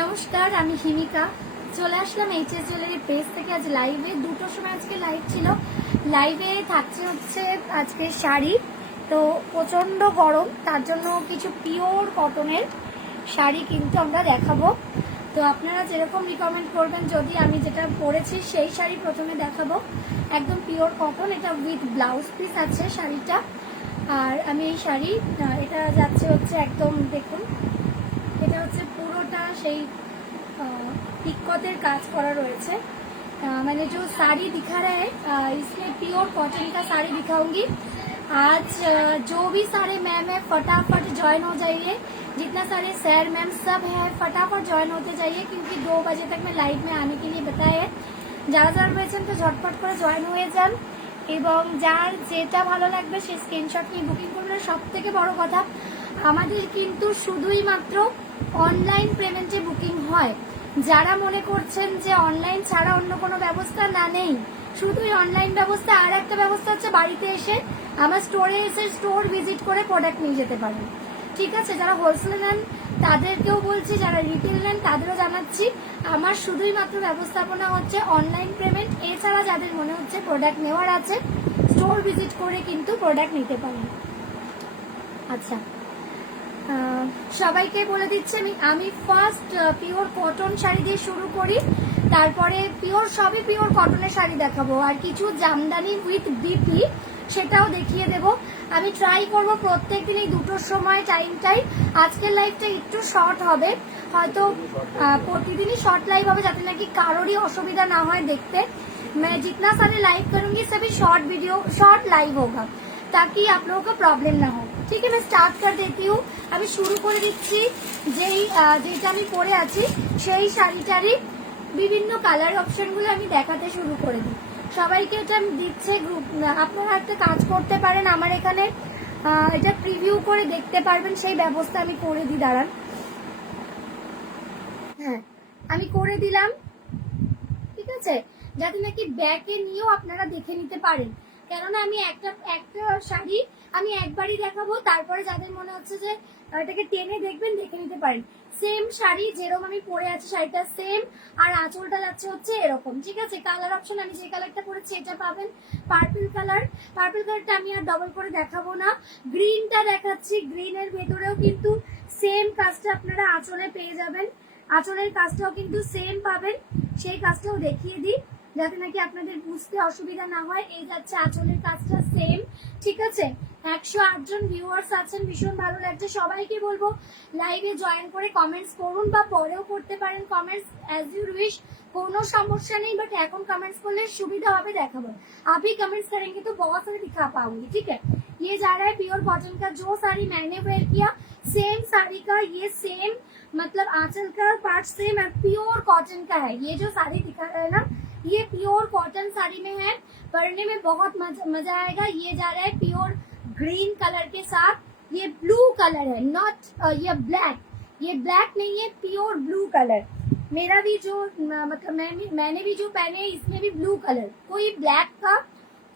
নমস্কার, আমি হিমিকা। চলে আসলাম এইচএস জুয়েলারি পেজ থেকে। আজ লাইভে 2টোর সময় আজকে লাইভ ছিল। লাইভে থাকছে হচ্ছে আজকে শাড়ি। তো প্রচন্ড গরম, তার জন্য কিছু পিওর কটনের শাড়ি কিন্তু আমরা দেখাবো। তো আপনারা যেরকম রিকমেন্ড করবেন, যদি আমি যেটা পরেছি সেই শাড়ি প্রথমে দেখাবো। একদম পিওর কটন, এটা উইথ ব্লাউজ পিস আছে শাড়িটা। আর আমি এই শাড়ি, এটা যাচ্ছে হচ্ছে একদম, দেখুন এটা হচ্ছে পুরোটা সেই टिक्कोतेर काज करा रही। मैंने जो साड़ी दिखा रहा है इसमें प्योर कॉटन का साड़ी दिखाऊंगी आज। जो भी सारे मैम है फटाफट ज्वाइन हो जाइए, जितना सारे सर मैम सब है फटाफट ज्वाइन होते जाइए, क्योंकि 2 बजे तक मैं लाइव में आने के लिए बताया है। যারা যারা রয়েছেন তো ঝটপট করে জয়েন হয়ে যান, এবং যার যেটা ভালো লাগবে সেই স্ক্রিনশট নিয়ে বুকিং করবেন। সবথেকে বড় কথা, আমাদের কিন্তু শুধুই মাত্র অনলাইন পেমেন্টে বুকিং হয়। যারা মনে করছেন যে অনলাইন ছাড়া অন্য কোনো ব্যবস্থা না, নেই, শুধুই অনলাইন ব্যবস্থা। আর একটা ব্যবস্থা হচ্ছে বাড়িতে এসে আমার স্টোরে এসে স্টোর ভিজিট করে প্রোডাক্ট নিয়ে যেতে পারেন। ঠিক আছে, যারা হোলসেল নেন তাদেরকেও বলছি, যারা রিটেল নেন তাদেরও জানাচ্ছি, আমার শুধুই মাত্র ব্যবস্থাপনা হচ্ছে অনলাইন পেমেন্ট। এছাড়া যাদের মনে হচ্ছে প্রোডাক্ট নেওয়ার আছে, স্টোর ভিজিট করে কিন্তু প্রোডাক্ট নিতে পারেন। আচ্ছা, সবাইকে বলে দিচ্ছি আমি ফার্স্ট পিওর কটন শাড়ি দিয়ে শুরু করি, তারপরে পিওর সবই পিওর কটনের শাড়ি দেখাবো, আর কিছু জামদানি উইথ বিপি সেটাও দেখিয়ে দেব। আমি ট্রাই করব প্রত্যেকদিন এই 2টোর সময় টাইমটাই। আজকের লাইভটা একটু শর্ট হবে, হয়তো প্রতিদিনই শর্ট লাইভ হবে, যাতে নাকি কারোরই অসুবিধা না হয় দেখতে। मैं जितना सारे लाइव करूंगी सभी शॉर्ट वीडियो शॉर्ट लाइव होगा, ताकि आप लोगों को प्रॉब्लम ना हो। ठीक है, मैं स्टार्ट कर देती हूँ। আমি শুরু করে দিচ্ছি যেটা আমি পরে আছি সেই শাড়িটারই বিভিন্ন কালার অপশনগুলো আমি দেখাতে শুরু করে দিই। সবাইকে এটা আমি দিচ্ছে গ্রুপ, আপনারা একটা কাজ করতে পারেন, আমার এখানে এটা প্রিভিউ করে দেখতে পারবেন, সেই ব্যবস্থা আমি করে দিই। দাঁড়ান, হ্যাঁ আমি করে দিলাম। ঠিক আছে, যাতে নাকি ব্যাকে নিয়েও আপনারা দেখে নিতে পারেন, কেননা আমি একটা শাড়ি আমি একবারই দেখাবো, তারপরে যাদের মনে হচ্ছে যে এটাকে টেনে দেখবেন দেখে নিতে পারেন। সেম শাড়ি যেরকম আমি পরে আছি শাড়িটা সেম, আর আঁচলটা যাচ্ছে হচ্ছে এরকম। ঠিক আছে, কালার অপশন আমি যে কালারটা পরেছি এটা পাবেন পার্পল কালার। পার্পল কালারটা আমি আর ডবল করে দেখাবো না, গ্রিনটা দেখাচ্ছি। গ্রিনের ভেতরেও কিন্তু সেম কাজটা আপনারা আঁচলে পেয়ে যাবেন, আঁচলের কাজটাও কিন্তু সেম পাবেন, সেই কাজটাও দেখিয়ে দিই যাতে নাকি আপনাদের বুঝতে অসুবিধা না হয়। এই যাচ্ছে আঁচলের কাজটা সেম। ঠিক আছে, 108 জন ভিউয়ার্স আছেন, ভীষণ ভালো লাগছে। সবাইকে বলবো লাইভে জয়েন করে কমেন্টস করুন, বা পরেও করতে পারেন কমেंट्स एज यू विश, কোনো সমস্যা নেই। বাট এখন কমেंट्स করলে সুবিধা হবে, দেখাবো। आप ही कमेंट्स करेंगे तो बहुत सारे दिखा पाऊंगी। ठीक है, ये जा रहा है प्योर कॉटन का, जो साड़ी मैंने वेयर किया सेम साड़ी का ये सेम, मतलब आंचल का पार्ट सेम है, प्योर कॉटन का है। ये जो साड़ी दिखा रहा है ना, ये प्योर कॉटन साड़ी में है, पहनने में बहुत मजा आएगा। ये जा रहा है प्योर ग्रीन कलर के साथ, ये ब्लू कलर है, नॉट ये ब्लैक, ये ब्लैक नहीं है, प्योर ब्लू कलर। मेरा भी जो मतलब मैंने भी जो पहने इसमें भी ब्लू कलर, कोई ब्लैक का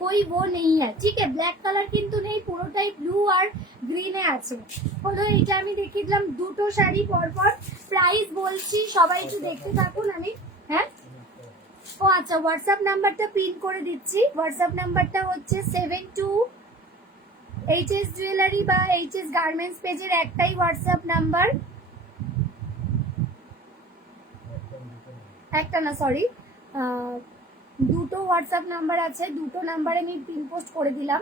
कोई वो नहीं है। ठीक है, ব্ল্যাক কালার কিন্তু নেই, পুরোটাই ব্লু আর গ্রিনে আছে। হলো এটা আমি দেখিয়ে দিলাম 2টো শাড়ি পরপর। প্রাইস বলছি, সবাই একটু দেখতে থাকুন। আমি হ্যাঁ ও আচ্ছা, হোয়াটসঅ্যাপ নাম্বারটা পিন করে দিচ্ছি। হোয়াটসঅ্যাপ নাম্বারটা হচ্ছে 72 এইচএস জুয়েলারি বা এইচএস গার্মেন্টস পেজের একটাই হোয়াটসঅ্যাপ নাম্বার, একটা না সরি 2টো হোয়াটসঅ্যাপ নাম্বার আছে, 2টো নাম্বারে আমি পিন পোস্ট করে দিলাম।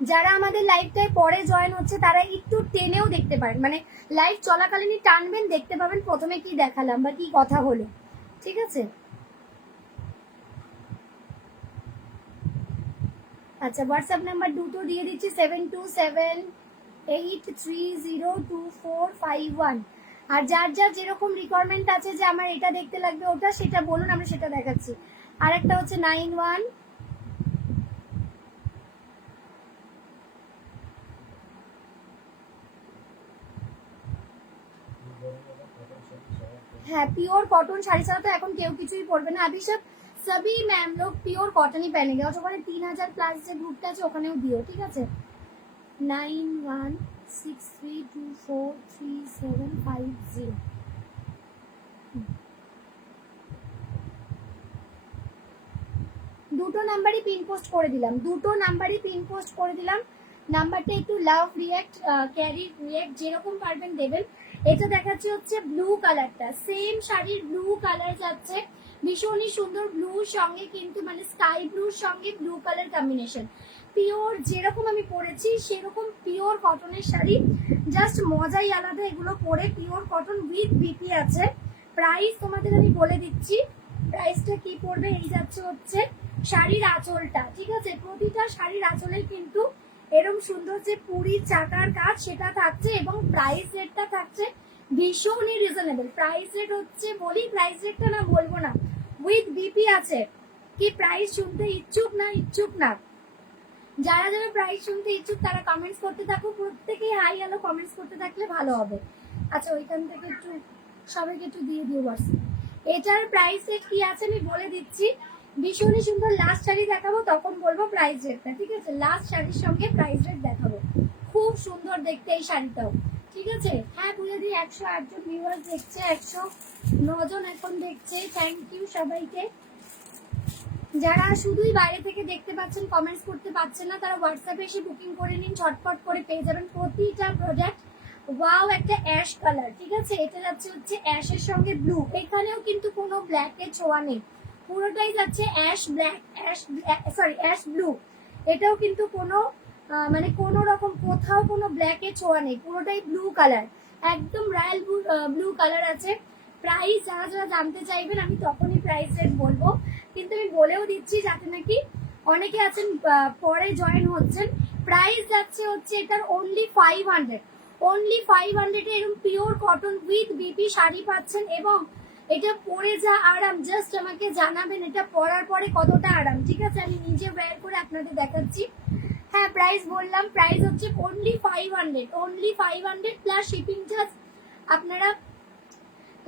যারা আমাদের লাইভটায় পরে জয়েন হচ্ছে তারা একটু টেনেও দেখতে পারেন, মানে লাইভ চলাকালীনই টানবেন, দেখতে পাবেন প্রথমে কি দেখালাম বা কি কথা হলো। ঠিক আছে, আচ্ছা হোয়াটসঅ্যাপ নাম্বার 2টো দিয়ে দিচ্ছি 7278302451। আর যার যার যেরকম রিকোয়ারমেন্ট আছে যে আমার এটা দেখতে লাগবে ওটা, সেটা বলুন, আমরা সেটা দেখাচ্ছি। আর একটা হচ্ছে 91 হ্যাঁ পিওর কটন শাড়ি ছাড়া তো এখন কেউ কিছুই পরবে না। অভিষেক सभी मैम लोग प्योर कॉटन ही पहनेंगे, और ওখানে 3000 প্লাস যে গ্রুপটা আছে ওখানেও দিও। ঠিক আছে, 91632451 43750। দুটো নাম্বারই পিন পোস্ট করে দিলাম, নাম্বারটা একটু লাভ রিয়াক্ট ক্যারি রিয়াক্ট যেরকম পারবেন দেবেন। এটা দেখাচ্ছে হচ্ছে ব্লু কালারটা, সেম শাড়ির ব্লু কালার যাচ্ছে, ভীষণই সুন্দর ব্লুর সঙ্গে কিন্তু মানে স্কাই ব্লুর সঙ্গে ব্লু কালার কম্বিনেশন, পিওর যেরকম আমি পরেছি সেরকম পিওর কটনের শাড়ি, জাস্ট মজাই আলাদা এগুলো পরে। পিওর কটন উইথ বিপি আছে। প্রাইস তোমাদের আমি বলে দিচ্ছি, প্রাইসটা কি পড়বে। এই যাচ্ছে হচ্ছে শাড়ির আঁচলটা, ঠিক আছে, প্রতিটা শাড়ির আঁচলে কিন্তু এরকম সুন্দর যে পুরীর চাকার কাজ সেটা থাকছে, এবং প্রাইস রেটটা থাকছে ভীষণই রিজনেবল। প্রাইস রেট হচ্ছে, বলি প্রাইস রেটটা না বলবো না, উইথ বিপি আছে। কি প্রাইস শুনতে ইচ্ছুক না? যারা যারা প্রাইস শুনতে ইচ্ছুক তারা কমেন্টস করতে থাকো, প্রত্যেকেই হাই হ্যালো কমেন্টস করতে থাকলে ভালো হবে। আচ্ছা ওইখান থেকে একটু সবাইকে একটু দিয়ে দিও হোয়াটসঅ্যাপ। এটার প্রাইস রেট কি আছে আমি বলে দিচ্ছি, ভীষণই সুন্দর। লাস্ট শাড়ি দেখাবো তখন বলবো প্রাইস রেটটা, ঠিক আছে? লাস্ট শাড়ির সঙ্গে প্রাইস রেট দেখাবো। খুব সুন্দর দেখতে এই শাড়িটাও, ঠিক আছে? হ্যাঁ বুঝে দিই, 108 জন ভিউয়ার্স দেখছে, 109 জন এখন দেখছে। থ্যাংক ইউ সবাইকে। যারা শুধুই বাইরে থেকে দেখতে পাচ্ছেন, কমেন্টস করতে পারছেন না, তারা হোয়াটসঅ্যাপে এসে বুকিং করে নিন, ঝটপট করে পেয়ে যাবেন প্রতিটা প্রোডাক্ট। ওয়াও, একটা অ্যাশ কালার, ঠিক আছে? এটা যাচ্ছে হচ্ছে অ্যাশের সঙ্গে ব্লু, এখানেও কিন্তু কোনো ব্ল্যাকের ছোঁয়া নেই, পুরোটাই যাচ্ছে অ্যাশ ব্ল্যাক, অ্যাশ ব্লু। এটাও কিন্তু কোনো মানে কোনো রকম কোথাও কোনো ব্ল্যাকের ছোঁয়া নেই, পুরোটাই ব্লু কালার, একদম রয়্যাল ব্লু কালার আছে। প্রাইস যারা যারা জানতে চাইবেন আমি তখনই প্রাইস রেট বলবো, কিন্তু আমি বলেও দিচ্ছি যাতে নাকি অনেকে আছেন পরে জয়েন হচ্ছেন। প্রাইস যাচ্ছে হচ্ছে এটার অনলি 500, অনলি 500 এ এরকম pure cotton with BP sari পাচ্ছেন, এবং এটা পরে যা আরাম, জাস্ট আমাকে জানাবেন এটা পরার পরে কতটা আরাম, ঠিক আছে? আমি নিজে ওয়্যার করে আপনাদের দেখাচ্ছি। হ্যাঁ প্রাইস বললাম, প্রাইস হচ্ছে only 500, only 500 plus shipping charge. আপনারা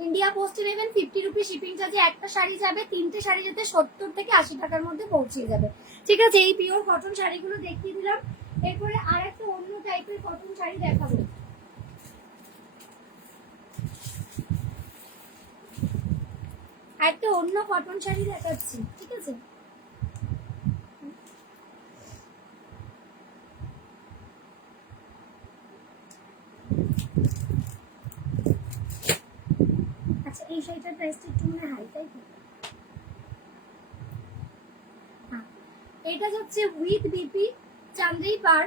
ইন্ডিয়া পোস্টে নেবেন 50 রুপি শিপিং চার্জে একটা শাড়ি যাবে, তিনটে শাড়ি যেতে 70 থেকে 80 টাকার মধ্যে পৌঁছে যাবে, ঠিক আছে? এই পিওর কটন শাড়িগুলো দেখিয়ে দিলাম। এরপরে আর একটা অন্য টাইপের কটন শাড়ি দেখাবো। একটা অন্য কটন শাড়ি দেখাচ্ছি, ঠিক আছে? আচ্ছা এই শাড়িটার প্রাইসটা একটু মনে হাই, তাই তো? হ্যাঁ, এটা হচ্ছে উইথ বিপি চান্দেই পার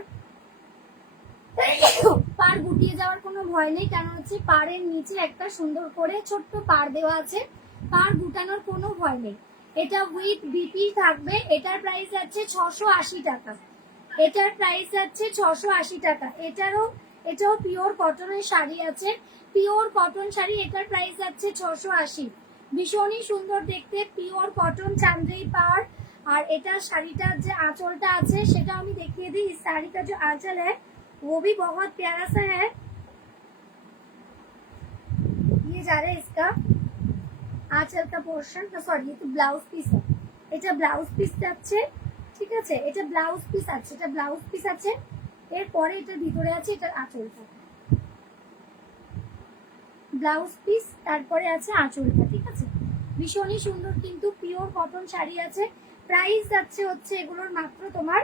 গুটিয়ে যাওয়ার কোনো ভয় নেই, কারণ হচ্ছে পাড়ের নিচে একটা সুন্দর করে ছোট্ট পাড় দেওয়া আছে, পাড় গুটানোর কোনো ভয় নেই। এটা উইথ বিপি থাকবে। এটার প্রাইস আছে 680 টাকা, এটার প্রাইস আছে 680 টাকা। এটাও পিওর কটনের শাড়ি আছে, পিওর কটন শাড়ি, এটার প্রাইস আছে 680। ভীষণই সুন্দর দেখতে, পিওর কটন চান্দেই পাড়। আর এটা শাড়িটার যে আঁচলটা আছে সেটা আমি দেখিয়ে দিই। শাড়িটা যে आंचल है वो भी बहुत प्यारा सा है, ये जा रहा है इसका आंचल का पोर्शन, सॉरी ये तो ब्लाउज পিস, এটা ব্লাউজ পিস যাচ্ছে, ঠিক আছে? এটা ব্লাউজ পিস আছে, এটা ব্লাউজ পিস আছে, এরপরে এটা ভিতরে আছে এটার আঁচলটা, ব্লাউজ পিস, তারপরে আছে আঁচলটা, ঠিক আছে? ভীষণই সুন্দর কিন্তু পিওর কটন শাড়ি আছে। প্রাইস যাচ্ছে হচ্ছে এগুলোর মাত্র তোমার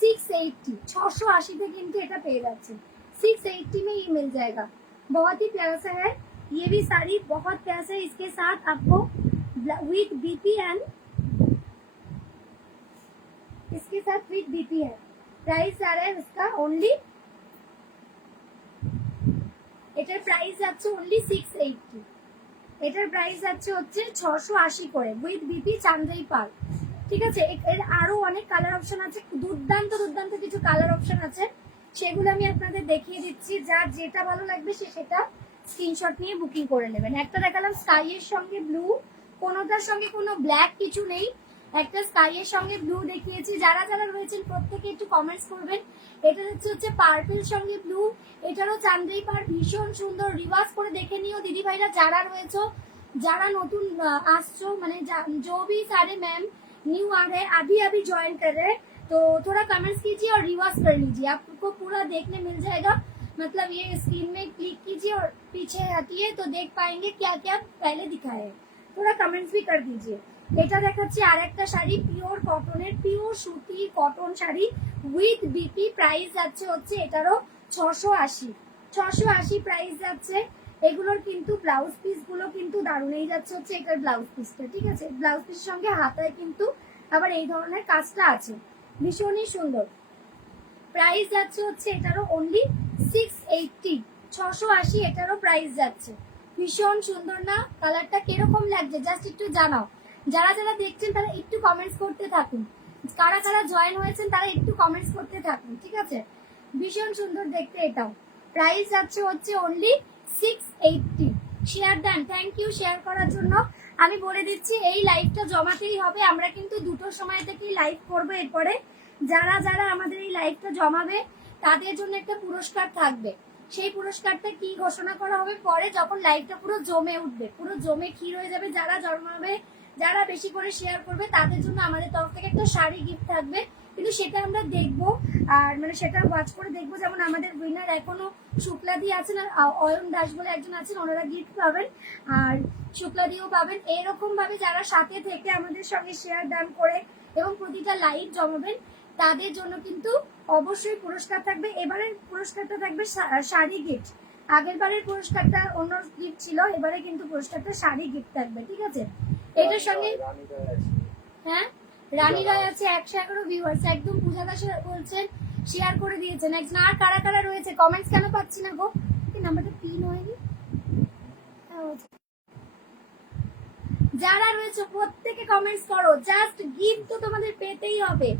680, 680 কিন্তু এটা পেয়ে যাচ্ছে, 680 में ये मिल जाएगा। बहुत ही प्यारा सा है, ये भी साड़ी बहुत प्यारा है। इसके साथ आपको विथ बीपी एंड इसके साथ विथ बीपी है। प्राइस आ रहा है उसका ओनली, এটার প্রাইস যাচ্ছে অনলি 680, এটার প্রাইস যাচ্ছে হচ্ছে 680 করে উইথ বিপি চান্দেই পার, ঠিক আছে? এর আরো অনেক কালার অপশন আছে, দুর্দান্ত দুর্দান্ত কিছু কালার অপশন আছে, সেগুলো আমি আপনাদের দেখিয়ে দিচ্ছি। যার যেটা ভালো লাগবে সে সেটা স্ক্রিনশট নিয়ে বুকিং করে নেবেন। একটা দেখালাম স্কাই এর সঙ্গে ব্লু, কোনোটার সঙ্গে কোনো ব্ল্যাক কিছু নেই, একটা স্কাই এর সঙ্গে ব্লু দেখিয়েছি। যারা যারা রয়েছেন প্রত্যেকে একটু কমেন্টস করবেন। এটা হচ্ছে পার্পল সঙ্গে ব্লু, এটারও চান্দেই পার, ভীষণ সুন্দর। রিভার্স করে দেখে নিও দিদি ভাইরা যারা রয়েছে, যারা নতুন আসছো, মানে जो भी सारे मैम न्यू आ रहे हैं, अभी अभी ज्वाइन कर रहे हैं, तो थोड़ा कमेंट्स कीजिए और रिवर्स कर लीजिए, आपको पूरा देखने मिल जाएगा। मतलब ये स्क्रीन में क्लिक कीजिए और पीछे हटिए तो देख पाएंगे क्या क्या पहले दिखाया है। थोड़ा कमेंट्स भी कर दीजिए। এটা দেখাচ্ছি আরেকটা শাড়ি, পিওর কটনের, পিওর সুতি cotton sari with BP. Price যাচ্ছে হচ্ছে এটারও 680 প্রাইস যাচ্ছে। এগুলোর কিন্তু ব্লাউজ পিস গুলো কিন্তু দারুণ। এই যাচ্ছে হচ্ছে এটার ব্লাউজ পিসটা, ঠিক আছে। ব্লাউজ পিসের সঙ্গে হাতায় কিন্তু আবার এই ধরনের কাজটা আছে, ভীষণই সুন্দর। প্রাইস যাচ্ছে হচ্ছে এটারও অনলি 680, 680 এটারও প্রাইস যাচ্ছে। ভীষণ সুন্দর না? কালারটা কিরকম লাগছে জাস্ট একটু জানাও। যারা যারা দেখছেন তারা একটু কমেন্টস করতে থাকুন, কারা কারা জয়েন হয়েছেন তারা একটু কমেন্টস করতে থাকুন, ঠিক আছে। ভীষণ সুন্দর দেখতে এটাও। প্রাইস যাচ্ছে হচ্ছে অনলি 680। শেয়ার দেন, থ্যাংক ইউ শেয়ার করার জন্য। আমি বলে দিচ্ছি এই লাইভটা জমাতেই হবে, আমরা কিন্তু 2টোর সময় থেকেই লাইভ করবো। এরপরে যারা যারা আমাদের এই লাইভটা জমাবে তাদের জন্য একটা পুরস্কার থাকবে। সেই পুরস্কারটা কি ঘোষণা করা হবে পরে, যখন লাইভটা পুরো জমে উঠবে, পুরো জমে ক্ষীর হয়ে যাবে। যারা জমাবে, যারা বেশি করে শেয়ার করবে তাদের জন্য আমাদের তরফ থেকে একটা শাড়ি গিফট থাকবে, কিন্তু সেটা আমরা দেখবো আর মানে সেটা ওয়াচ করে দেখবো। যেমন আমাদের উইনার এখনো শুক্লাদি আছেন আর অয়ন দাস বলে একজন আছেন, ওনারা গিফট পাবেন আর শুক্লাদিও পাবেন। এরকম ভাবে যারা সাথে থেকে আমাদের সঙ্গে শেয়ার দান করে এবং প্রতিটা লাইভ জমাবেন তাদের জন্য কিন্তু অবশ্যই পুরস্কার থাকবে। এবারের পুরস্কারটা থাকবে শাড়ি গিফট। আগের বারের পুরস্কারটা অন্য গিফট ছিল, এবারে কিন্তু পুরস্কারটা শাড়ি গিফট থাকবে, ঠিক আছে। এটার সঙ্গে হ্যাঁ রানী রায় আছে, 111 ভিউয়ার্স, একদম পূজা দাস বলছেন শেয়ার করে দিয়েছেন একজন। আর কারা কারা রয়েছে কমেন্টস কেন পাচ্ছি না গো? কি নাম্বারটা পিন হয়নি? যারা রয়েছে প্রত্যেকে কমেন্টস করো, জাস্ট গিফট তো তোমাদের পেতেই হবে।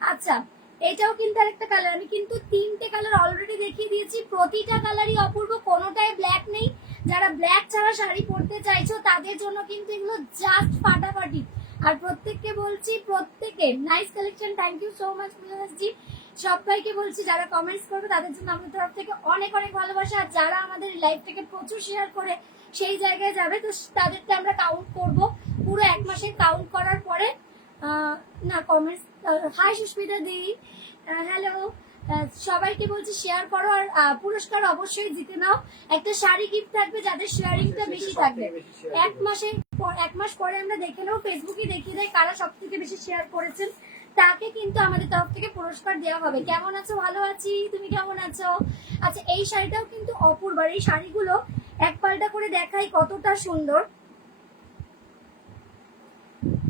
আচ্ছা, এটাও কিন্তু আরেকটা কালার, আমি কিন্তু 3টে কালার অলরেডি দেখিয়ে দিয়েছি, প্রতিটা কালারই অপূর্ব, কোনোটাই ব্ল্যাক নেই। যারা ব্ল্যাক ছাড়া শাড়ি পরতে চাইছো তাদের জন্য কিন্তু এগুলো জাস্ট ফাটাফাটি। আর প্রত্যেককে বলছি, প্রত্যেকে nice collection, thank you so much জি। সবাইকে বলছি যারা কমেন্টস করবে তাদের জন্য আমাদের তরফ থেকে অনেক অনেক ভালোবাসা। আর যারা আমাদের লাইভ থেকে প্রচুর শেয়ার করে সেই জায়গায় যাবে তো তাদেরকে আমরা কাউন্ট করব পুরো 1 মাসের কাউন্ট করার পরে। না কমেন্টস, হাই সুস্মিতা দি, হ্যালো। সবাইকে বলছি শেয়ার করো আর পুরস্কার অবশ্যই জিতে নাও। একটা শাড়ি গিফট থাকবে যাদের শেয়ারিংটা বেশি থাকবে। 1 মাস পরে আমরা দেখে নেবো, ফেসবুকে দেখিয়ে দেয় কারা সব থেকে বেশি শেয়ার করেছেন, তাকে কিন্তু আমাদের তরফ থেকে পুরস্কার দেওয়া হবে। কেমন আছো? ভালো আছি, তুমি কেমন আছো? আচ্ছা, এই শাড়িটাও কিন্তু অপূর্ব। এই শাড়িগুলো এক পাল্টা করে দেখাই কতটা সুন্দর।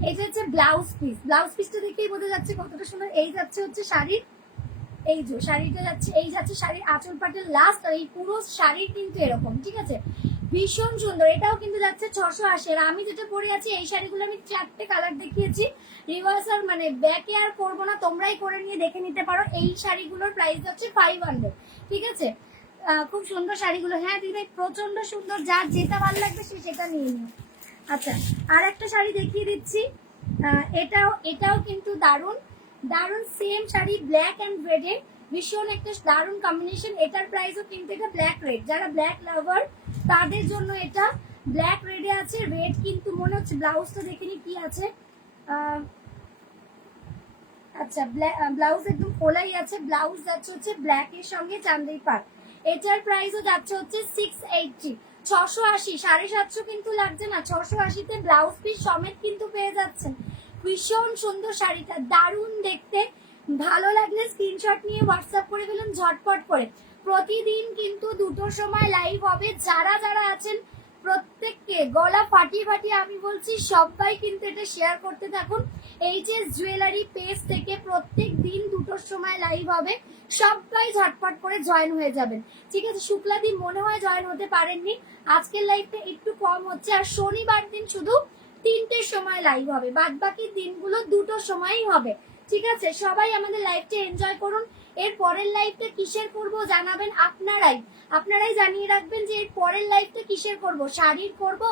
এটা হচ্ছে ব্লাউজ পিস, ব্লাউজ পিসটা দেখেই বোঝা যাচ্ছে কতটা সুন্দর। এই যাচ্ছে হচ্ছে শাড়ির, এই যে শাড়িটা যাচ্ছে, এই যাচ্ছে শাড়ির আঁচল পাটের লাস্ট, আর এই পুরো শাড়ি কিন্তু এরকম, ঠিক আছে। ভীষণ সুন্দর। এটাও কিন্তু যাচ্ছে 680। আর আমি যেটা পরে আছি এই শাড়িগুলো আমি 4টে কালার দেখিয়েছি, রিভার্সাল মানে ব্যাকে আর করবো না, তোমরাই করে নিয়ে দেখে নিতে পারো। এই শাড়িগুলোর প্রাইস যাচ্ছে 500, ঠিক আছে। খুব সুন্দর শাড়িগুলো। হ্যাঁ দিদি প্রচন্ড সুন্দর, যার যেটা ভালো লাগবে সে সেটা নিয়ে নিও। আচ্ছা, আর একটা শাড়ি দেখিয়ে দিচ্ছি, এটাও কিন্তু দারুণ দারুণ সেম শাড়ি, ব্ল্যাক অ্যান্ড রেডে ভীষণ একটা দারুণ কম্বিনেশন। এটার প্রাইসও কিন্তু এটা ব্ল্যাক রেড, যারা ব্ল্যাক লাভার তাদের জন্য এটা ব্ল্যাক রেডে আছে। রেড কিন্তু মনে হচ্ছে, ব্লাউজটা দেখিনি কি আছে। আচ্ছা, ব্লাউজ একদম খোলাই আছে, ব্লাউজ যাচ্ছে হচ্ছে ব্ল্যাক এর সঙ্গে চান্দি পাড়। এটার প্রাইসও যাচ্ছে হচ্ছে 680, 680, 750 কিন্তু লাগছে না, 680-তে ব্লাউজ পিস সমেত কিন্তু পেয়ে যাচ্ছেন। ভীষণ সুন্দর শাড়িটা, দারুণ দেখতে। ভালো লাগলে স্ক্রিনশট নিয়ে হোয়াটসঅ্যাপ করে ফেলুন ঝটপট করে। প্রতিদিন কিন্তু 2টোর সময় লাইভ হবে। যারা যারা আছেন প্রত্যেককে গলা ফাটিয়ে ফাটিয়ে আমি বলছি সবাই কিন্তু এটা শেয়ার করতে থাকুন। এইচএস জুয়েলারি পেজ থেকে প্রত্যেক দিন 2টোর সময় লাইভ হবে, সবাই ঝটপট করে জয়েন হয়ে যাবেন, ঠিক আছে। শুক্লাদি মনে হয় জয়েন হতে পারেননি, আজকের লাইভটা একটু কম হচ্ছে। আর শনিবার দিন শুধু 3টের সময় লাইভ হবে, বাদ বাকি দিনগুলো 2টোর সময়ই হবে, ঠিক আছে। সবাই আমাদের লাইভটা এনজয় করুন। এর পরের লাইভটা কিসের করব জানাবেন আপনারাই জানিয়ে রাখবেন যে এর পরের লাইভটা কিসের করব, শাড়ির করব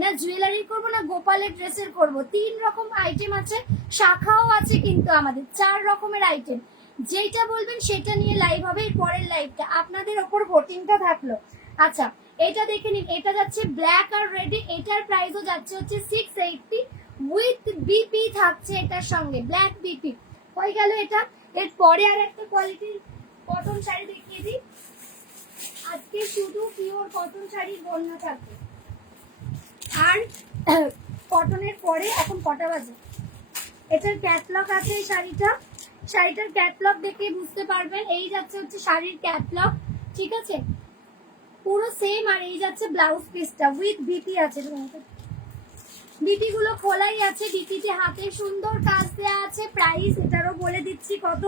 না জুয়েলারি করব না গোপালের ড্রেসের করব। 3 রকম আইটেম আছে, শাখাও আছে কিন্তু আমাদের 4 রকমের আইটেম। যেটা বলবেন সেটা নিয়ে লাইভ হবে এর পরের লাইভটা, আপনাদের ওপর ভোটিংটা থাকলো। আচ্ছা, এটা দেখে নিন, এটা যাচ্ছে ব্ল্যাক আর রেড, এটার প্রাইসও যাচ্ছে হচ্ছে 680 উইথ বিপি থাকছে এটার সঙ্গে, ব্ল্যাক বিপি হয়ে গেল এটা। এর পরে আর একটা কোয়ালিটির কটন শাড়ি দেখিয়ে দিই, কটন শাড়ির বন্যা থাকবে। আর কটনের পরে এখন কটা বাজে, এটার ক্যাটলগ আছে এই শাড়িটার ক্যাটলগ দেখে বুঝতে পারবেন। এই যাচ্ছে হচ্ছে শাড়ির ক্যাটলগ, ঠিক আছে, পুরো সেম। আর এই যাচ্ছে ব্লাউজ পিসটা উইথ বিপি আছে, বিপি গুলো খোলাই আছে, বিপিতে হাতে সুন্দর কাজ দেওয়া আছে। প্রাইস এটারও বলে দিচ্ছি কত,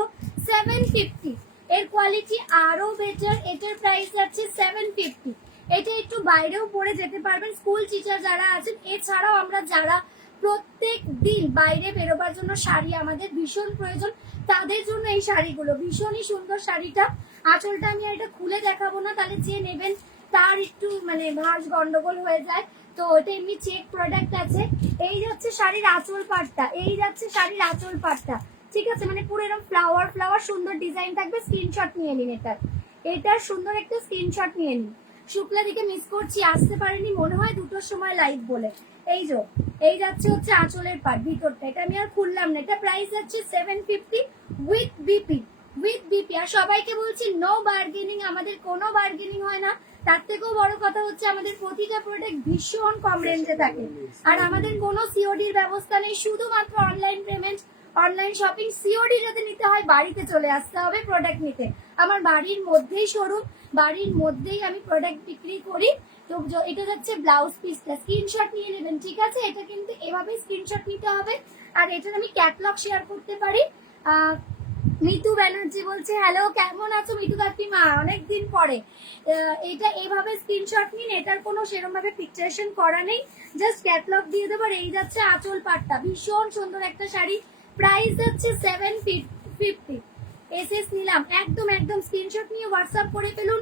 750। এর কোয়ালিটি আরো বেটার, এটার প্রাইস যাচ্ছে 750। এটা একটু বাইরেও পরে যেতে পারবেন, স্কুল টিচার যারা আছেন, এছাড়াও আমরা যারা প্রত্যেক দিন বাইরে বেরোবার জন্য শাড়ি আমাদের ভীষণ প্রয়োজন, তাদের জন্য এই শাড়িগুলো ভীষণই সুন্দর। শাড়িটা আঁচলটা আমি এটা খুলে দেখাবো না, তাহলে যে নেবেন তার একটু মানে ভাঁজ গন্ডগোল হয়ে যায়, তো এটা এমনি চেক প্রোডাক্ট আছে। এই যাচ্ছে শাড়ির আঁচল পাটটা, এই যাচ্ছে শাড়ির আঁচল পাটটা, ঠিক আছে, মানে পুরো এরকম ফ্লাওয়ার ফ্লাওয়ার সুন্দর ডিজাইন থাকবে। স্ক্রিনশট নিয়ে নিন, এটার সুন্দর একটা স্ক্রিনশট নিয়ে নিন। শুক্লা দিকে মিস করছি, আসতে পারিনি মনে হয় 2টোর সময় লাইভ বলে। এই যাচ্ছে হচ্ছে আঁচলের পাট ভিতরটা, এটা আমি আর খুললাম না। এটা প্রাইস যাচ্ছে 750 উইথ বিপি, আর সবাইকে বলছি নো বার্গেনিং, আমাদের কোনো বার্গেনিং হয় না। তার থেকেও বড় কথা হচ্ছে আমাদের প্রতিটা প্রোডাক্ট ভীষণ কম রেঞ্জে থাকে, আর আমাদের কোনো সিওডির ব্যবস্থা নেই, শুধুমাত্র online payment, online shopping. COD যদি নিতে হয় বাড়িতে চলে আসতে হবে প্রোডাক্ট নিতে। আমার বাড়ির মধ্যেই শোরুম, বাড়ির মধ্যেই আমি প্রোডাক্ট বিক্রি করি। তো এটা যাচ্ছে ব্লাউজ পিসটা, স্ক্রিনশট নিয়ে নেবেন, ঠিক আছে, এটা কিন্তু এভাবে স্ক্রিনশট নিতে হবে। আর এটার আমি ক্যাটলগ শেয়ার করতে পারি। মিতু ব্যানার্জি বলছে হ্যালো, কেমন আছো মিতু কাকিমা, অনেকদিন পরে। এটা এইভাবে স্ক্রিনশট নিন, এটার কোনো সেরকম ভাবে পিকচারেশন করা নেই, জাস্ট ক্যাটলগ দিয়ে দেবো। এই যাচ্ছে আঁচল পাটটা, ভীষণ সুন্দর একটা শাড়ি, প্রাইস যাচ্ছে 750। এসএস নিলাম, একদম স্ক্রিনশট নিয়ে হোয়াটসঅ্যাপ করে ফেলুন।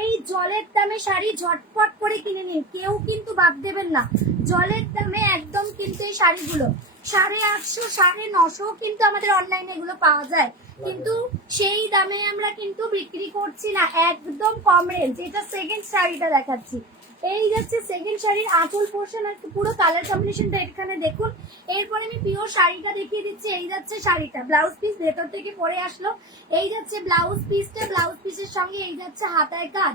এই জলের দামে শাড়ি ঝটপট করে কিনে নিন, কেউ কিন্তু বাদ দেবেন না। জলের দামে একদম কিন্তু এই শাড়িগুলো 850, 950 কিন্তু আমাদের অনলাইনে এগুলো পাওয়া যায়, কিন্তু সেই দামে আমরা কিন্তু বিক্রি করছি না, একদম কম রেঞ্জ। এটা সেকেন্ড শাড়িটা দেখাচ্ছি, এই যাচ্ছে সেকেন্ড শাড়ির আঁচল পোর্শন, আর পুরো কালার কম্বিনেশনটা এখানে দেখুন। এরপরে আমি পিওর শাড়িটা দেখিয়ে দিচ্ছি। এই যাচ্ছে শাড়িটা, ব্লাউজ পিস ভেতর থেকে পরে আসলো। এই যাচ্ছে ব্লাউজ পিসটা, ব্লাউজ পিসের সঙ্গে এই যাচ্ছে হাতায় কাজ,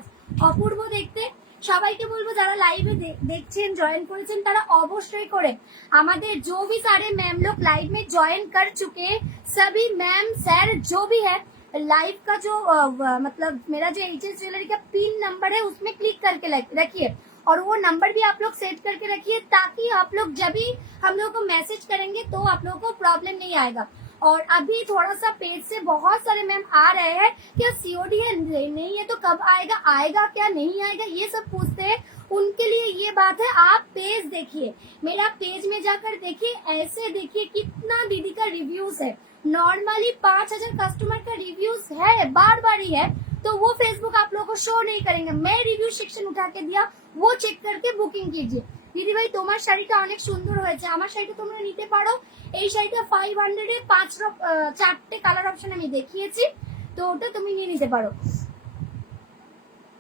অপূর্ব দেখতে। সবাইকে বলবো যারা লাইভে দেখছেন, জয়েন করেছেন, তারা অবশ্যই করে আমাদের जो भी सारे मैम लोग लाइव में ज्वाइन कर चुके, सभी मैम सर जो भी है लाइव का जो मतलब मेरा जो एचएस ज्वेलरी का पिन नंबर है उसमें क्लिक करके रखिए, और वो नंबर भी आप लोग सेट करके रखिए, ताकि आप लोग जब भी हम लोग को मैसेज करेंगे तो आप लोगों को प्रॉब्लम नहीं आएगा। और अभी थोड़ा सा पेज से बहुत सारे मैम आ रहे हैं, क्या सीओडी है नहीं है तो कब आएगा, आएगा क्या नहीं आएगा, ये सब पूछते हैं। उनके लिए ये बात है, आप पेज देखिए, मेरा पेज में जाकर देखिए, ऐसे देखिए कितना दीदी का रिव्यूज है। नॉर्मली 5000 कस्टमर का रिव्यूज है, बार बार ही है, तो वो फेसबुक आप लोगों को शो नहीं करेंगे। मैं रिव्यू सेक्शन उठा के दिया, वो चेक करके बुकिंग कीजिए। দিদি ভাই তোমার শাড়িটা অনেক সুন্দর হয়েছে, আমার শাড়িটা তোমরা নিতে পারো। এই শাড়িটা 500 এ 4টে কালার অপশন আমি দেখিয়েছি, তো ওটা তুমি নিয়ে নিতে পারো,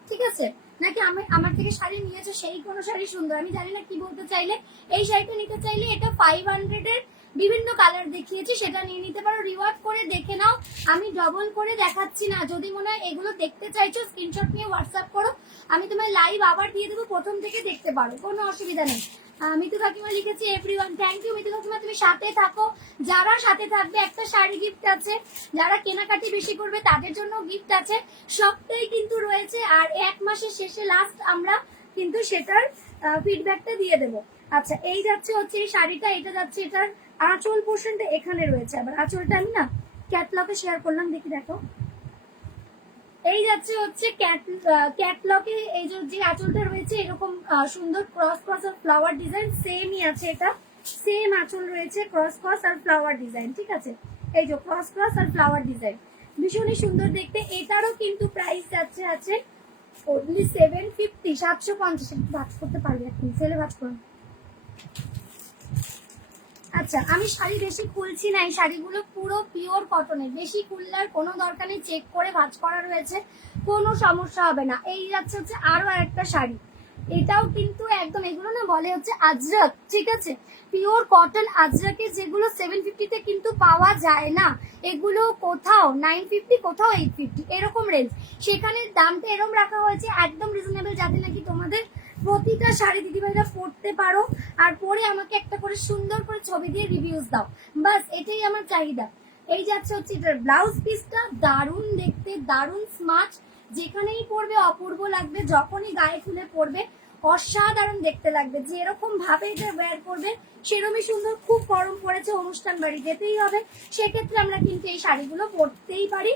ঠিক আছে। নাকি আমার থেকে শাড়ি নিয়েছো সেই কোনো শাড়ি সুন্দর, আমি জানি না কি বলতে চাইলে। এই শাড়িটা নিতে চাইলে এটা 500 এর বিভিন্ন কালার দেখিয়েছি, সেটা নিয়ে নিতে পারো। রিওয়ার্ড করে দেখে নাও, আমি ডবল করে দেখাচ্ছি না। যদি মনে হয় এগুলো দেখতে চাইছো, স্ক্রিনশট নিয়ে হোয়াটসঅ্যাপ করো, আমি তোমার লাইভ আবার দিয়ে দেবো, প্রথম থেকে দেখতে পারো, কোনো অসুবিধা নেই। মিতু কাকিমা লিখেছি এভরিওয়ান, থ্যাংক ইউ মিতু কাকিমা, তুমি সাথে থাকো। যারা সাথে থাকবে একটা শাড়ি গিফট আছে, যারা কেনাকাটি বেশি করবে তাদের জন্য গিফট আছে, সবটাই কিন্তু রয়েছে। আর 1 মাসের শেষে লাস্ট আমরা কিন্তু সেটার ফিডব্যাকটা দিয়ে দেবো। আচ্ছা, এই যাচ্ছে হচ্ছে এই শাড়িটা, এটা যাচ্ছে এটার আঁচল পোর্শনটা এখানে রয়েছে। আবার আঁচলটা আমি না ক্যাটলগে শেয়ার করলাম, দেখি দেখো, এই যাচ্ছে হচ্ছে ক্যাটলগে এই যে আঁচলটা রয়েছে, এরকম সুন্দর ক্রস ক্রস আর ফ্লাওয়ার ডিজাইন সেমই আছে, এটা সেম আঁচল রয়েছে, ক্রস ক্রস আর ফ্লাওয়ার ডিজাইন, ঠিক আছে। এই যে ক্রস ক্রস আর ফ্লাওয়ার ডিজাইন ভীষণই সুন্দর দেখতে। এটারও কিন্তু প্রাইস যাচ্ছে আছে only 750, 750 ভাজ করতে পারবে, এখন সেলে ভাজ করুন। আচ্ছা, আমি শাড়ি বেশি খুলছি না, এই শাড়িগুলো পুরো পিওর কটনের, বেশি খুললার কোনো দরকার নেই, চেক করে ভাঁজ করা রয়েছে, কোনো সমস্যা হবে না। এই যাচ্ছে হচ্ছে আরো একটা শাড়ি, এটাও কিন্তু একদম, এগুলো না বলে হচ্ছে আজরাক, ঠিক আছে, পিওর কটন আজরাকে, যেগুলো 750 কিন্তু পাওয়া যায় না, এগুলো কোথাও 950, কোথাও 850 এরকম রেঞ্জ, সেখানে দামটা এরকম রাখা হয়েছে একদম রিজনেবল, যাতে নাকি তোমাদের প্রতিটা শাড়ি দিদিভাইরা পরতে পারো, আর পরে আমাকে একটা করে সুন্দর করে ছবি দিয়ে রিভিউজ দাও, বাস এটাই আমার চাহিদা। এই যাচ্ছে হচ্ছে এটার ব্লাউজ পিসটা, দারুণ দেখতে, দারুণ স্মার্ট, যেখানেই পরবে অপূর্ব লাগবে, যখনই গায়ে ফুলে পরবে অসাধারণ দেখতে লাগবে, যেরকম ভাবে এটা ওয়্যার করবে সেরকমই সুন্দর। খুব গরম পড়েছে, অনুষ্ঠান বাড়ি যেতেই হবে, সেক্ষেত্রে আমরা কিন্তু এই শাড়িগুলো পরতেই পারি,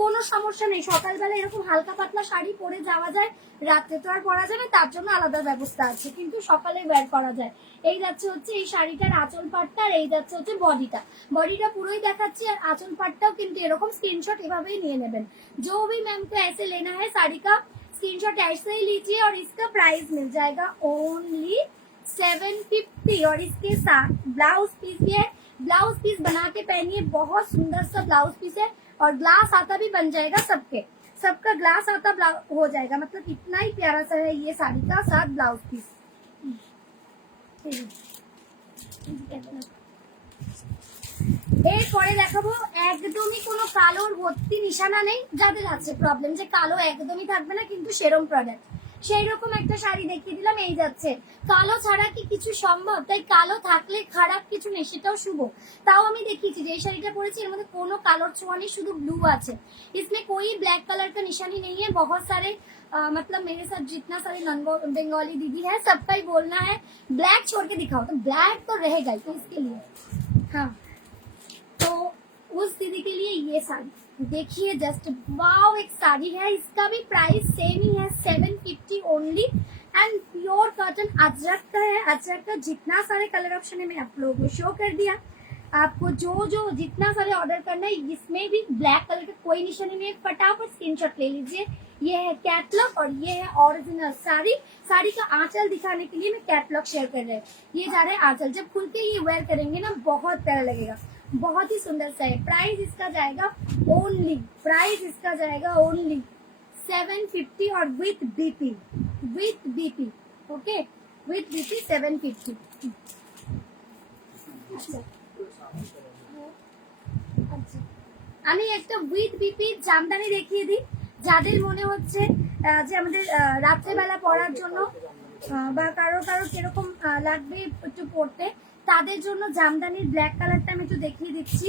কোনো সমস্যা নেই। সকালবেলা এরকম হালকা পাতলা শাড়ি পরে যাওয়া যায়, রাত্রে তো আর পরা যাবে, তার জন্য আলাদা ব্যবস্থা আছে, কিন্তু সকালে ওয়্যার করা যায়। এই যাচ্ছে হচ্ছে এই শাড়িটার আঁচল পাটটা, আর এই যাচ্ছে হচ্ছে বডিটা, বডিটা পুরোই দেখাচ্ছি, আর আঁচল পাটটাও কিন্তু এরকম স্ক্রিনশট এভাবেই নিয়ে নেবেন। जो भी मैम को ऐसे लेना है साड़ी का स्क्रीनशॉट ऐसे ही लीजिए, और इसका प्राइस मिल जाएगा ओनली 750, और इसके साथ ब्लाउज पीस भी है, ब्लाउज पीस बना के पहनिए, बहुत सुंदर सा ब्लाउज पीस है, और ग्लास आता भी बन जाएगा, सबका ग्लास आता हो जाएगा, मतलब इतना ही प्यारा सा है ये साड़ी का साथ ब्लाउज पीस। এরপরে দেখাবো একদমই কোনো কালোর ভর্তি নিশানা নেই, যাদের আছে প্রবলেম যে কালো একদমই থাকবে না, কিন্তু সেরম প্রোডাক্ট, সেই রকম একটা শাড়ি দেখিয়ে দিলাম। এই যাচ্ছে, কালো ছাড়া কি কিছু সম্ভব, তাই কালো থাকলে খারাপ কিছু নেই, সেটাও শুভ। তাও আমি দেখিয়েছি যে এই শাড়িটা পরেছি, এর মধ্যে কোনো কালোর ছোঁয়া নেই, শুধু ব্লু আছে, इसमें कोई ब्लैक कलर का निशानी नहीं है। बहुत सारे मतलब मेरे साथ जितना सारे नॉन बंगाली दीदी है, सबका ही बोलना है ब्लैक छोड़ के दिखाओ, तो ब्लैक तो रहेगा ही, तो इसके लिए हाँ, तो उस दीदी के लिए ये साड़ी देखिए, जस्ट वाओ, एक साड़ी है, इसका भी प्राइस सेम ही है 750 only, and pure cotton Ajrak का है। अजरक का जितना सारे कलर ऑप्शन है मैं आप लोगों को शो कर दिया, आपको जो जो जितना सारे ऑर्डर करना है, इसमें भी ब्लैक कलर का कोई निशानी नहीं है, फटाफट स्क्रीनशॉट ले लीजिए। ये है कैटलॉग और ये है ओरिजिनल साड़ी। साड़ी का आंचल दिखाने के लिए मैं कैटलॉग शेयर कर रहे हैं, ये जा रहा है आंचल, जब खुल के ये वेयर करेंगे ना बहुत प्यारा लगेगा, बहुत ही सुंदर सा है। प्राइस इसका जाएगा ओनली, प्राइस इसका जाएगा ओनली 750, और with BP, okay, with BP 750। আচ্ছা, আমি একটা উইথ বিপি জামদানি দেখিয়ে দিই, যাদের মনে হচ্ছে যে আমাদের রাত্রেবেলা পরার জন্য বা কারো কারো কিরকম লাগবে একটু পরতে, তাদের জন্য জামদানির ব্ল্যাক কালারটা আমি একটু দেখিয়ে দিচ্ছি।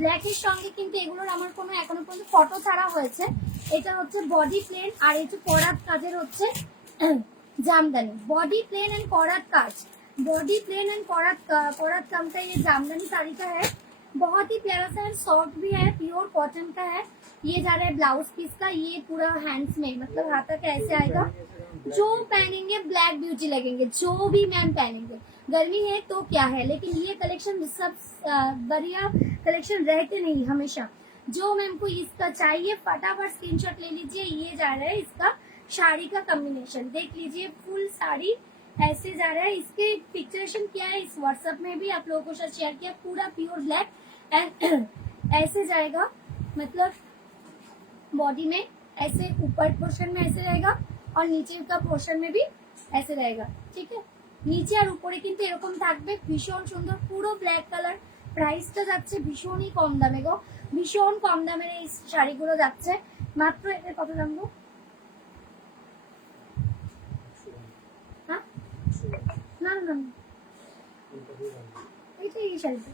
ব্ল্যাকের সঙ্গে কিন্তু এগুলোর আমার কোনো এখনো পর্যন্ত ফটো ছাড়া হয়েছে। এটা হচ্ছে বডি প্লেন, আর একটু করাত কাজের হচ্ছে জামদানি, बॉडी प्लेन एंड कॉरात काज, बॉडी प्लेन एंड कॉरात काम का ये जामदानी साड़ी का है, बहुत ही प्यारा सा है, सॉफ्ट भी है, प्योर कॉटन का है। ये जा रहा है ब्लाउज पीस का, ये पूरा हैंड्स में मतलब हाथ तक ऐसे आएगा, जो पहनेंगे ब्लैक ब्यूटी लगेंगे, जो भी मैम पहनेंगे। गर्मी है तो क्या है, लेकिन ये कलेक्शन सब बढ़िया कलेक्शन रहते नहीं हमेशा। जो मैम को इसका चाहिए फटाफट स्क्रीनशॉट ले लीजिए। ये जा रहा है इसका साड़ी का कॉम्बिनेशन, देख लीजिए, फुल साड़ी ऐसे जा रहा है। इसके पिक्चरेशन क्या है इस व्हाट्सएप में भी आप लोगों को साथ शेयर किया, पूरा प्योर ब्लैक एंड ऐसे जाएगा, मतलब बॉडी में ऐसे ऊपर पोर्शन में ऐसे रहेगा, और नीचे का पोर्शन में भी ऐसे रहेगा, ठीक है। নিচে আর উপরে কিন্তু এরকম থাকবে, ভীষণ সুন্দর, পুরো ব্ল্যাক কালার। প্রাইসটা যাচ্ছে ভীষণই কম দামে গো, ভীষণ কম দামের এই শাড়িগুলো যাচ্ছে, মাত্র এর কত দাম গো? হ্যাঁ, না না না, এইটা এই শাড়িটা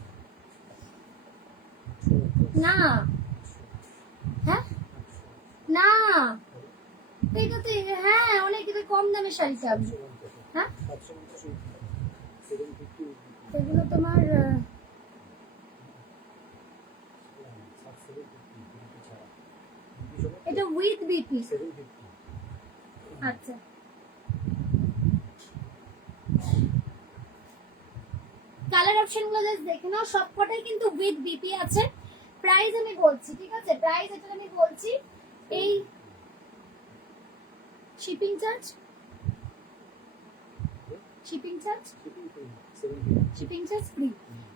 না, হ্যাঁ না, এটা তো হ্যাঁ অনেক এটা কম দামের শাড়িটা। হ্যাঁ, এগুলো তোমার এটা উইথ বিপি। আচ্ছা, কালার অপশন গুলো জাস্ট দেখে নাও, সবকটাই কিন্তু উইথ বিপি আছে। প্রাইস আমি বলছি, ঠিক আছে, প্রাইস এটা আমি বলছি, এই শিপিং চার্জ ফ্রি।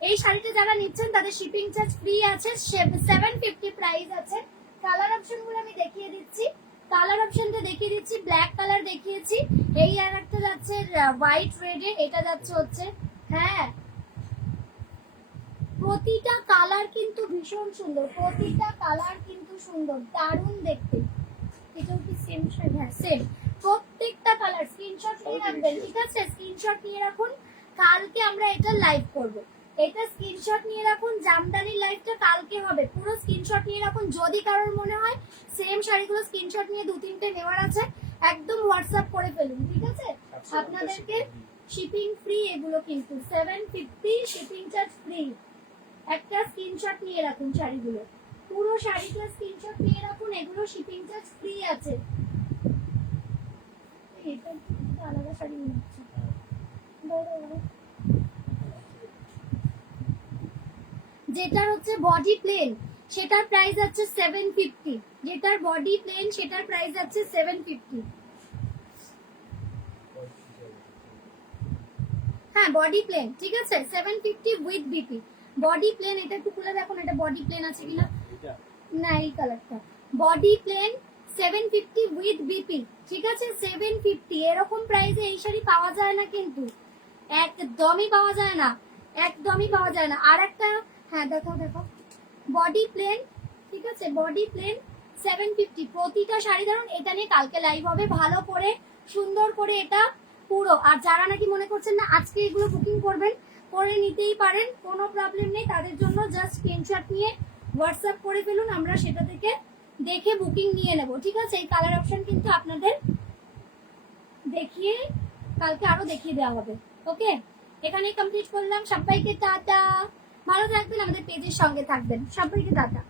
এই শাড়িটা যারা নিচ্ছেন তাদের শিপিং চার্জ ফ্রি আছে, 750 প্রাইস আছে। কালার অপশন গুলো আমি দেখিয়ে দিচ্ছি, কালার অপশনটা দেখিয়ে দিচ্ছি, ব্ল্যাক কালার দেখিয়েছি, এই আর একটা হোয়াইট রেডে এটা যাচ্ছে হচ্ছে, হ্যাঁ প্রতিটা কালার কিন্তু ভীষণ সুন্দর, প্রতিটা কালার কিন্তু সুন্দর, দারুণ দেখতে। এটাও কি সেম শাড়ি? হ্যাঁ সেম, প্রত্যেকটা কালার স্ক্রিনশট নিয়ে রাখবেন, ঠিক আছে? স্ক্রিনশট নিয়ে রাখুন, কালকে আমরা এটা লাইভ করব। এটা স্ক্রিনশট নিয়ে রাখুন, জামদানির লাইভটা কালকে হবে, পুরো স্ক্রিনশট নিয়ে রাখুন। যদি কারোর মনে হয় সেম শাড়িগুলো স্ক্রিনশট নিয়ে 2-3টে নেওয়ার আছে, একদম হোয়াটসঅ্যাপ করে ফেলুন, ঠিক আছে? আপনাদেরকে শিপিং ফ্রি এগুলো কিন্তু 750 শিপিং চার্জ ফ্রি। একটা স্ক্রিনশট নিয়ে রাখুন শাড়িগুলো, পুরো শাড়িটা স্ক্রিনশট নিয়ে রাখুন, এগুলো শিপিং চার্জ ফ্রি আছে। এটা আলাদা শাড়ি মনে হচ্ছে। যেটার হচ্ছে বডি প্লেন সেটার প্রাইস আছে 750, যেটার বডি প্লেন সেটার প্রাইস আছে 750। হ্যাঁ বডি প্লেন, ঠিক আছে 750 উইথ বিপি। বডি প্লেন, এটা একটু খুলে দেখুন এটা বডি প্লেন আছে কিনা। না এই কালারটা বডি প্লেন 750 উইথ বিপি, ঠিক আছে 750। এরকম প্রাইসে এই শাড়ি পাওয়া যায় না কিন্তু, একদমই পাওয়া যায় না, একদমই পাওয়া যায় না। আর একটা, হ্যাঁ দেখো দেখো বডি প্লেন, ঠিক আছে বডি প্লেন 750। প্রতিটা শাড়ি ধরুন, এটা নিয়ে কালকে লাইভ হবে, ভালো করে সুন্দর করে এটা পুরো। আর যারা নাকি মনে করছেন না আজকে এগুলো বুকিং করবেন, করে নিতেই পারেন, কোনো প্রবলেম নেই। তাদের জন্য জাস্ট স্ক্রিনশট নিয়ে হোয়াটসঅ্যাপ করে ফেলুন, আমরা সেটা থেকে দেখে বুকিং নিয়ে নেব, ঠিক আছে? এই কালার অপশন কিন্তু আপনাদের দেখিয়ে কালকে আরো দেখিয়ে দেওয়া হবে। ওকে, এখানেই কমপ্লিট করলাম। সবাইকে টাটা, ভালো থাকবেন, আমাদের পেজের সঙ্গে থাকবেন, সবাইকে টাটা।